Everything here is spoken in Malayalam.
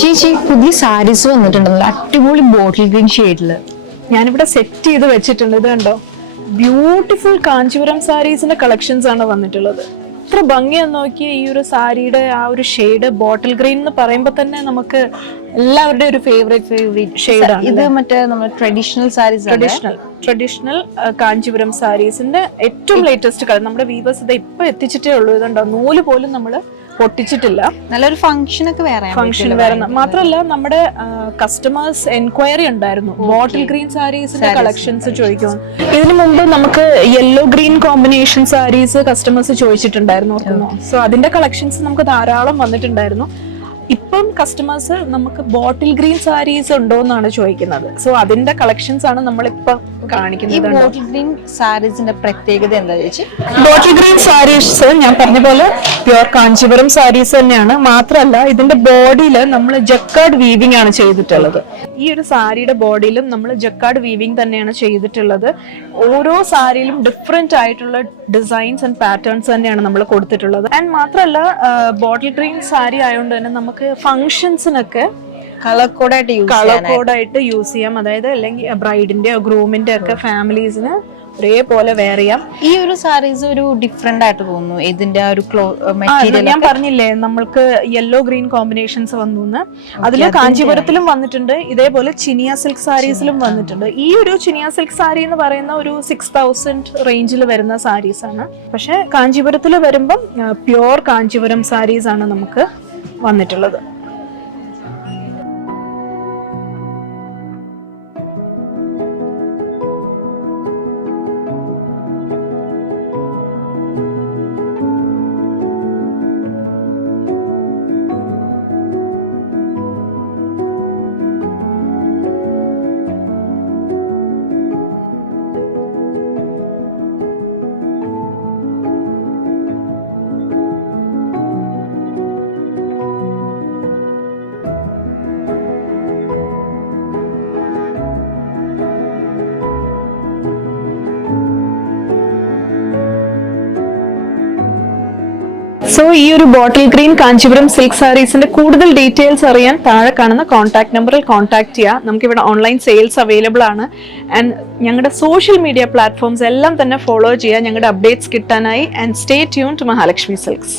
ചേച്ചി പുതിയ സാരീസ് വന്നിട്ടുണ്ടല്ലോ, അടിപൊളി ബോട്ടിൽ ഗ്രീൻ ഷെയ്ഡില്. ഞാനിവിടെ സെറ്റ് ചെയ്ത് വെച്ചിട്ടുണ്ട്. ഇത് കണ്ടോ, ബ്യൂട്ടിഫുൾ കാഞ്ചീപുരം സാരീസിന്റെ കളക്ഷൻസ് ആണ് വന്നിട്ടുള്ളത്. എത്ര ഭംഗിയാന്ന് നോക്കിയ ഈ ഒരു സാരിയുടെ ആ ഒരു ഷെയ്ഡ്, ബോട്ടിൽ ഗ്രീൻ എന്ന് പറയുമ്പോൾ തന്നെ നമുക്ക് എല്ലാവരുടെയും ഒരു ഫേവറേറ്റ് ഷെയ്ഡാണ്. ഇത് മറ്റേ നമ്മുടെ ട്രഡീഷണൽ കാഞ്ചീപുരം സാരീസിന്റെ ഏറ്റവും ലേറ്റസ്റ്റ് കളർ. നമ്മുടെ വീവേഴ്സ് ഇത് ഇപ്പൊ എത്തിച്ചിട്ടേ ഉള്ളൂ. ഇതുണ്ടോ, നൂല് പോലും നമ്മള് പൊട്ടിച്ചിട്ടില്ല. നല്ലൊരു ഫംഗ്ഷൻ വേറെ. മാത്രമല്ല നമ്മുടെ കസ്റ്റമേഴ്സ് എൻക്വയറി ഉണ്ടായിരുന്നു, ബോട്ടിൽ ഗ്രീൻ സാരീസിന്റെ കളക്ഷൻസ് ചോദിക്കും. ഇതിനു മുമ്പ് നമുക്ക് yellow green combination saris customers ചോദിച്ചിട്ടുണ്ടായിരുന്നു. സോ അതിന്റെ കളക്ഷൻസ് നമുക്ക് ധാരാളം വന്നിട്ടുണ്ടായിരുന്നു. ഇപ്പം കസ്റ്റമേഴ്സ് നമുക്ക് ബോട്ടിൽ ഗ്രീൻ സാരീസ് ഉണ്ടോ എന്നാണ് ചോദിക്കുന്നത്. സോ അതിന്റെ കളക്ഷൻസ് ആണ് നമ്മളിപ്പം കാണിക്കുന്നത്. ബോട്ടിൽ ഗ്രീൻ സാരീസിന്റെ പ്രത്യേകത എന്താ ചേച്ചി? ബോട്ടിൽ ഗ്രീൻ സാരീസ് ഞാൻ പറഞ്ഞ പോലെ പ്യുവർ കാഞ്ചീപുരം സാരീസ് തന്നെയാണ്. മാത്രമല്ല ഇതിന്റെ ബോഡിയിൽ നമ്മൾ ജക്കാർഡ് വീവിംഗ് ആണ് ചെയ്തിട്ടുള്ളത്. ഈ ഒരു സാരിയുടെ ബോഡിയിലും നമ്മൾ ജക്കാർഡ് വീവിംഗ് തന്നെയാണ് ചെയ്തിട്ടുള്ളത്. ഓരോ സാരിയിലും ഡിഫറെന്റ് ആയിട്ടുള്ള ഡിസൈൻസ് ആൻഡ് പാറ്റേൺസ് തന്നെയാണ് നമ്മൾ കൊടുത്തിട്ടുള്ളത്. ആൻഡ് മാത്രമല്ല ബോട്ടിൽ ഗ്രീൻ സാരി ആയതുകൊണ്ട് തന്നെ നമുക്ക് ഫംഗ്ഷൻസിനൊക്കെ കളർ കോഡായിട്ട് യൂസ് ചെയ്യാം. അതായത് അല്ലെങ്കിൽ ബ്രൈഡിന്റെ ഗ്രൂമിന്റെ ഒക്കെ ഫാമിലീസിന് ഒരേപോലെ വെയർ ചെയ്യാം. ഈ ഒരു സാരീസ് ഒരു ഡിഫറെന്റ് ആയിട്ട് തോന്നുന്നു. ഇതിന്റെ ഒരു മെറ്റീരിയൽ ഞാൻ പറഞ്ഞില്ലേ, നമ്മൾക്ക് യെല്ലോ ഗ്രീൻ കോമ്പിനേഷൻസ് വന്നു. അതില് കാഞ്ചീപുരത്തിലും വന്നിട്ടുണ്ട്, ഇതേപോലെ ചിനിയ സിൽക്ക് സാരീസിലും വന്നിട്ടുണ്ട്. ഈ ഒരു ചിനിയ സിൽക്ക് സാരി എന്ന് പറയുന്ന ഒരു 6000 റേഞ്ചിൽ വരുന്ന സാരീസ് ആണ്. പക്ഷെ കാഞ്ചീപുരത്തിൽ വരുമ്പം പ്യുവർ കാഞ്ചീപുരം സാരീസ് ആണ് നമുക്ക് വന്നിട്ടുള്ളത്. സോ ഈ ഒരു ബോട്ടിൽ ഗ്രീൻ കാഞ്ചീപുരം സിൽക്ക് സാരീസിന്റെ കൂടുതൽ ഡീറ്റെയിൽസ് അറിയാൻ താഴെ കാണുന്ന കോൺടാക്ട് നമ്പറിൽ കോൺടാക്ട് ചെയ്യാം. നമുക്കിവിടെ ഓൺലൈൻ സെയിൽസ് അവൈലബിൾ ആണ്. ആൻഡ് ഞങ്ങളുടെ സോഷ്യൽ മീഡിയ പ്ലാറ്റ്ഫോംസ് എല്ലാം തന്നെ ഫോളോ ചെയ്യുക ഞങ്ങളുടെ അപ്ഡേറ്റ്സ് കിട്ടാനായി. And stay tuned to Mahalakshmi silks.